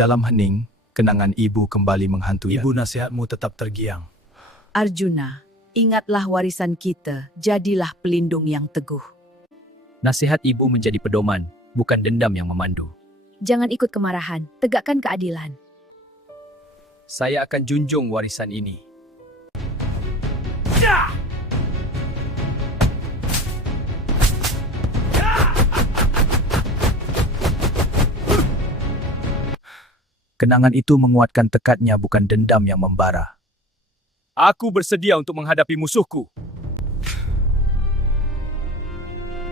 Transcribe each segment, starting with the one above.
Dalam hening, kenangan ibu kembali menghantui. Ibu, nasihatmu tetap tergiang. Arjuna, ingatlah warisan kita, jadilah pelindung yang teguh. Nasihat ibu menjadi pedoman, bukan dendam yang memandu. Jangan ikut kemarahan, tegakkan keadilan. Saya akan junjung warisan ini. Kenangan itu menguatkan tekadnya, bukan dendam yang membara. Aku bersedia untuk menghadapi musuhku.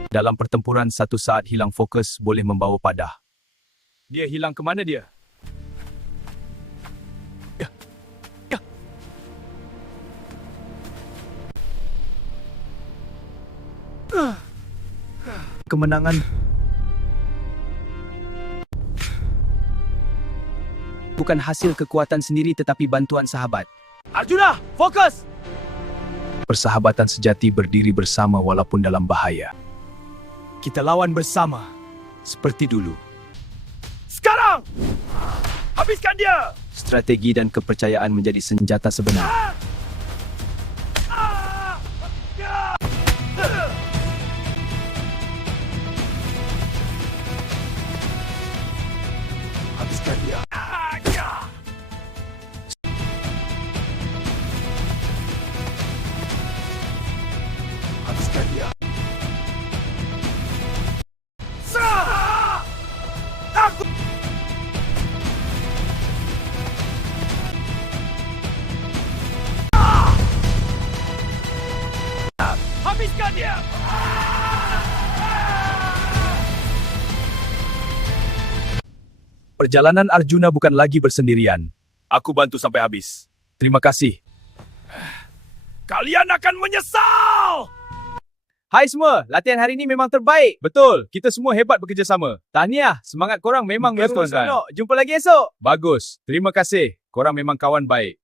Dalam pertempuran, satu saat hilang fokus boleh membawa padah. Dia hilang kemana dia? Kemenangan Bukan hasil kekuatan sendiri tetapi bantuan sahabat. Arjuna, fokus! persahabatan sejati berdiri bersama walaupun dalam bahaya. Kita lawan bersama, Seperti dulu, sekarang! Habiskan dia! strategi dan kepercayaan menjadi senjata sebenar. Habiskan dia! Habiskan dia! Aku! Habiskan dia! Perjalanan Arjuna bukan lagi bersendirian. Aku bantu sampai habis. Terima kasih. Kalian akan menyesal! Hai semua, latihan hari ini memang terbaik. Betul, kita semua hebat bekerjasama. Tahniah, semangat korang memang Betul, baru tuan. seronok. Jumpa lagi esok. Bagus, terima kasih. Korang memang kawan baik.